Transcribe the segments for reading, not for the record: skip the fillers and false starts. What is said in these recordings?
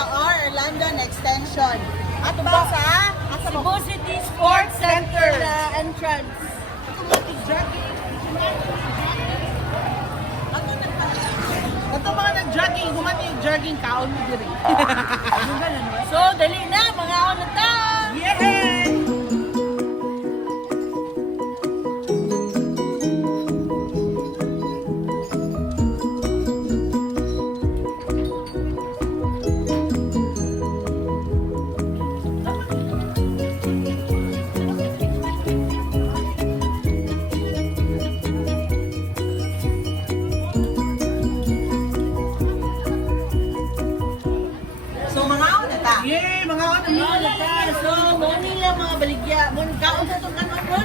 sa R. London Extension. At ba sa Cebu City Sports Center entrance. Ito mga nag-jogging, humati yung jogging kaon mo diri. So, dali na, mga onata! Yay! So mga onata. Yay! Mga Mga onata! So, mo nila mga baligya. Mo kaon sa itong kanon mo?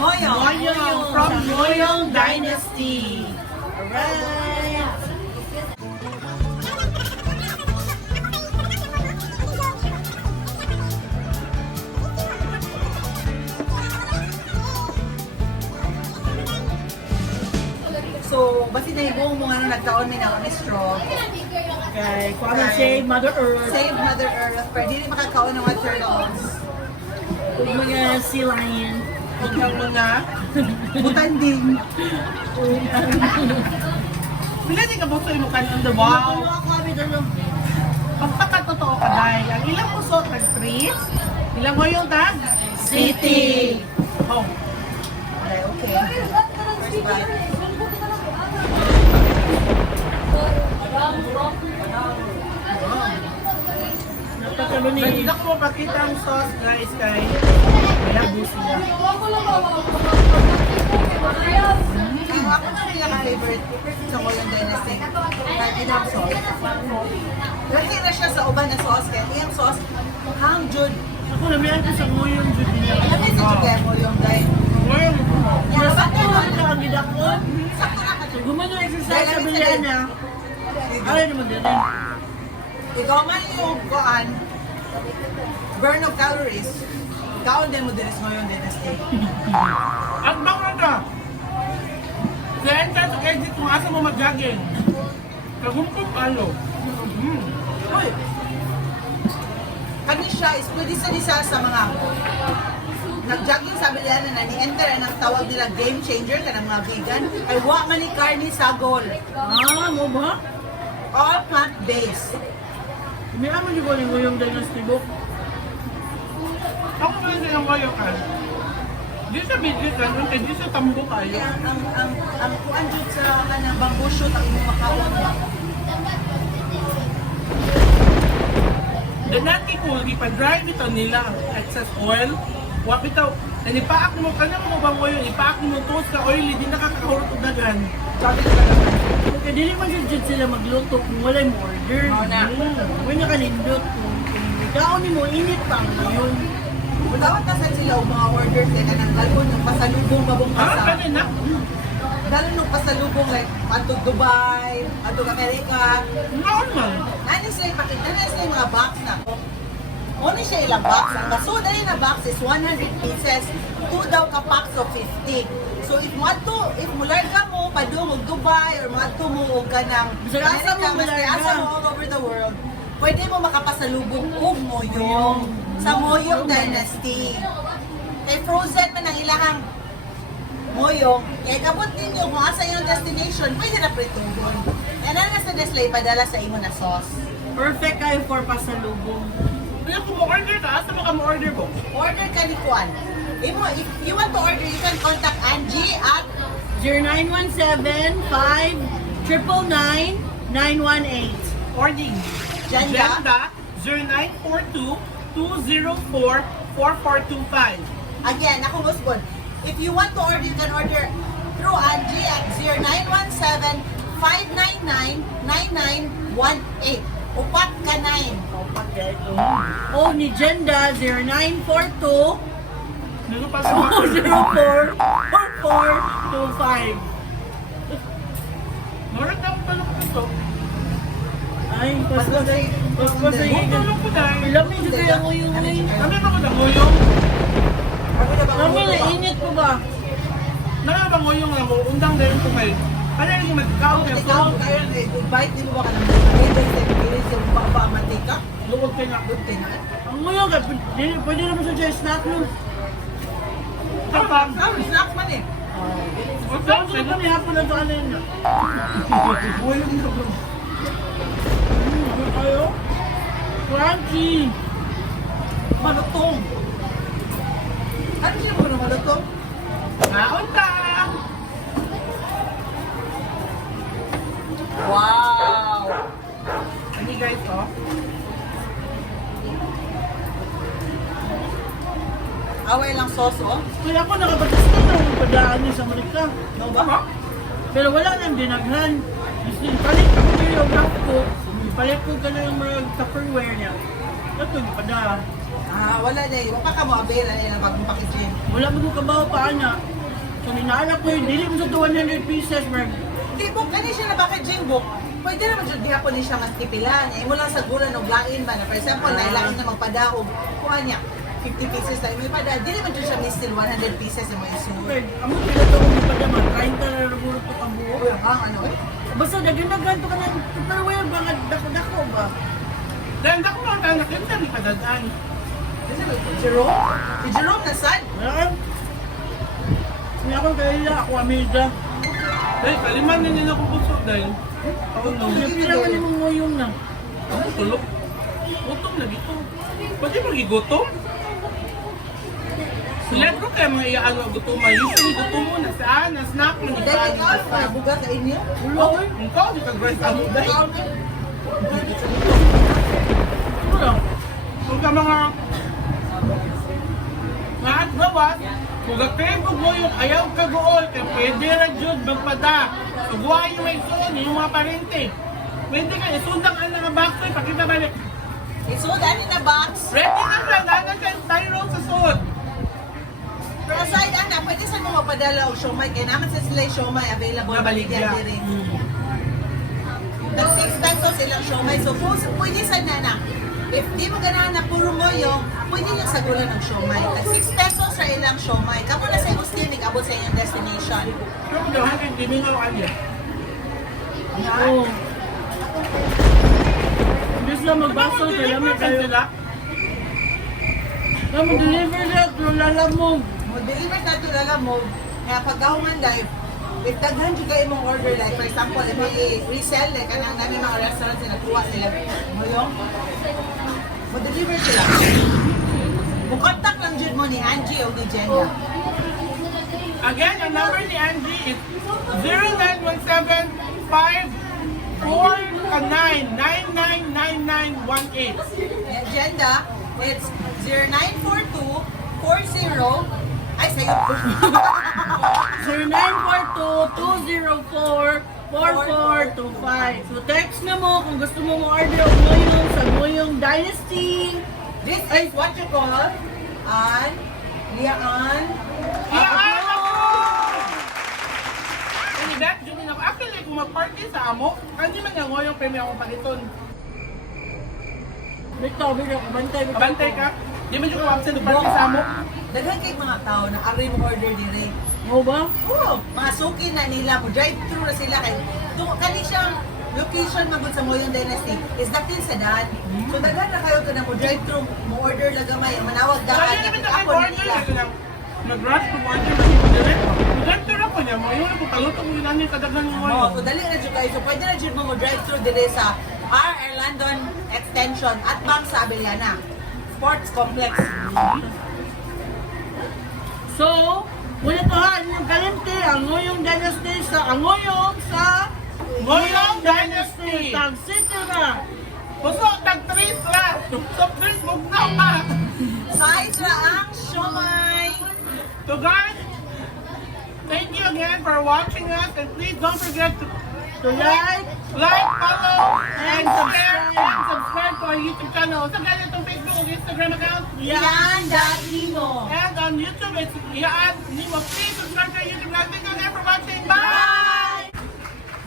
Moyo. Moyong from Moyong Dynasty. Alright! So, basi na ibong mga nagkaon mi na ni straw. Okay, kung ano siya, Mother Earth. Save Mother Earth. Pero di rin makakaon ng mga turtles. Kung mga sea lion. Huwag kang mga... Butanding. Pila di ka buso yung kanon the wow. Ano ako, abi doon. Pagpakatotoo ka dahil. Ang ilang puso nag-trees, ilang mo yung tag? City! Oh. Okay. First bite. Napakalo ni... Nagdak mo pakita ang sauce guys kay Malabos niya. Ang ako na pinaka-favorite sa Moyong Dynasty. Kahit ilang sauce. Lagi na siya sa uban na sauce. Kaya iyang sauce, hang jud. Ako namihan ko sa Moyong Judy niya. Kami sa Jude Moyong Dynasty. Moyong. Yan, ba't Ano naman? ang gidakon? Sakto na ka jud. Gumano exercise sa Biliana. Ay, naman din. Ikaw man yung kuan, burn of calories. Kaon din mo din sa Moyong Dynasty. At baka ka. Kaya sa edit kung asa mo mag-jogging. Kagumpong alo. Uy! Kani siya, is pwede sa mga nag-jogging sa Biliana na ni-enter ang tawag nila game changer ka ng mga vegan. Ay wa man ni karni sagol. Ah, mo ba? All plant-based. May aman yung galing mo yung dynasty book. Ako pala silang kayo ka. Di sa video ka, di sa tambo kayo. Kaya ang kuan jud sa kanang bamboo shoot ang imong makawon. The natin ko, ipa-drive ito nila. Excess oil. Wap ito. Ipaak mo ka na mo bang oil. Ipaak mo toast ka oily. Di nakakahurot o dagan. Sabi ka naman. Okay, dili man dyan sila magluto kung wala mo order. Oo na. Kung nakalindot, kung ikaon mo, init pa yun. Dapat nasan sila og mga orders kay kanang galon yung pasalubong babong Ah, kasa. ganun na. Lalo nung pasalubong like atog Dubai, atog Amerika. Noon man. Nani sila ipakita na sila yung mga box na. Only siya ilang box. Ang basuda niya na box is 100 pieces. 2 daw ka packs of 50. So if mular ka mo, padung og Dubai or madto mo og kanang Bisag asa mo Amerika, mular asa ka. mo all over the world, pwede mo makapasalubong og moyong sa Moyong Dynasty. Kay frozen man ang ilahang moyong, kaya kabot ninyo kung asa yung destination, pwede na pritugon. Yan na sa display, padala sa imo na sauce. Perfect kayo for pasalubong. Kaya kung mo-order ka, asa mo ka mo-order ko? Order ka ni Juan. If you want to order, you can contact Angie at 0917-599-918. Ording. Janda. 0942-204-4425. Again, ako musbon. If you want to order, you can order through Angie at 0917-599-9918. Upat ka 9. O ni Jenda 0942 Ano pa sa 044425. Meron ka ang talong ito. Ay, paswasay. Paswasay. Huwag talong ko dahil. Ilam mo yung kaya mo yung ngayon. Ano na ko na ngoyong? Kami na init ko ba? Nakabang ngoyong nga mo, undang dahil ko kayo. Kaya yung magkaw Kung kaya ikaw so, kaya bite din mo ba ka ng mga experience yung baba mantika? luwag kayo nga. Good din. Ang ngayon, pwede naman sa dyan snack no. Kapag, Snack man eh. Saan sa pa ni hapon na doon na? Ano kayo? Crunchy! Malutong. Ano siya mo na malutong? naon ka! Wow! Ano guys, oh? Away lang sauce, oh. Kaya ako nakapag-gusto na ang padaan niya sa Amerika. No ba? Pero wala nang dinaghan. Gusto palit ako niya yung wrap ko. Palit ko ka na yung mga Tupperware niya. Ito yung pada. Wala na eh. Wala ka mo avail na yung bagong packaging. Wala mo kong kabaho pa na. So ninaalak ko yun, dili mo sa 200 pieces, Merg. Hindi, book, ano siya na packaging book? Pwede naman siya, di hapon niya mas tipilan. Imo lang sa gulan o lain ba na. For example, nailain na magpadaog. Kuha niya, 50 pieces tayo. May pada, di naman siya mistil 100 pieces yung mga isunod. Merg, amo pila to kung pada man. 30 na rugurot ko ang buo. Ano eh? Basta dagan-dagan to ka ng Tupperware ba nga dako-dako ba? Dahil ako mga tayo nakita ni Padadaan. Jerome? Si Jerome na sad? Wala. Hindi ako kaya ako Amilda. Dahil kaliman na nila ko puso dahil. Ano? Yung pila ka namang nguyong na. Ano tulog? Gutom na dito. Pwede magigutom? Let ko kaya mga iyaan ang gutuman. Usually gutom mo na saan, na snack mo, di Dahil ba? ikaw, buga sa inyo? Oh, ikaw, di ka grind amo dahil. Wala. Kung ka mga at gawas, kung gagkaibo mo yung ayaw ka gool, kaya pwede ra jud magpada. Sugwa yung may suon, yung mga parente. Pwede ka, isundang ang mga backstory, pakita balik. Isuod, ano na box? Ready na siya, nanan siya yung styro sa suot. Pero aside, Ana, pwede saan mo mapadala o siomay? Kaya naman sa sila yung siomay available. Nabaligya. Baligya din. Nag 6 pesos silang siomay. So, pwede sa nana. If di mo ganahan na puro moyo, pwede niya sa gulan ng siomay. Nag 6 pesos sa ilang siomay. Kamu na sa imong steaming, abot sa inyong destination. Pero kung daw, hindi mo nga alya. Oo. Diyos lang magbaso, kaya may kayo. Kaya mo deliver na, lalamog. Mag-deliver na ito lang mo. Kaya pagkahuman live, if daghan juga imong order, like for example, if may resell, like kanang namin mga restaurants na nagkuha sila, moyong, mag-deliver sila. Mukontak lang dyan mo ni Angie o ni Jenna. Again, ang number ni Angie is 0917-5499-9918. Ni Agenda, it's 0942-40, ay sa'yo po. 0942-204-4425. So text na mo kung gusto mo order og Moyong sa Moyong Dynasty. This is what you call an liyaan. Iyaan ako! Hindi, Jimmy na ako. Actually, kung mag-party sa amo, hindi man yung ngoyong premium akong paliton. Bito, bantay. Kabantay ka? Di man yung absent ng party sa amo. Daghan kay mga tao na ari mo order dire. Oo ba? Oo, mga suki na nila mo drive-thru na sila kay kani siyang location magud sa Moyong Dynasty is datin sa daan. So daghan na kayo to na mo drive-thru mo order na gamay manawag Kaya daan naman ako na order nila. Nag-rush to order na dito direct. Director ako niya, mo yun ako paluto mo yun yung kadaghan ng Oh, ngoyong. so dali na jud kayo. So pwede na jud mo drive-thru dire sa RR London Extension at Bang sa Abellana Sports Complex. So, muna to ha, yung kalente, ang Moyong Dynasty sa Angoyong sa Ngoyong Dynasty! Tag City na. Puso, tag-tris ra! Top tris, mugnaw pa! Size ra ang siomay. So guys, thank you again for watching us and please don't forget to like, follow, and share, subscribe. and subscribe to our YouTube channel. Sa ganyan itong Facebook o Instagram account. Yan, Datimo. And on YouTube, it's Iyaan Nimo. Please subscribe to our YouTube channel. Thank you again for watching. Bye!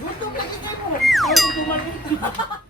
Gutom na kita mo. Ay, gumaling.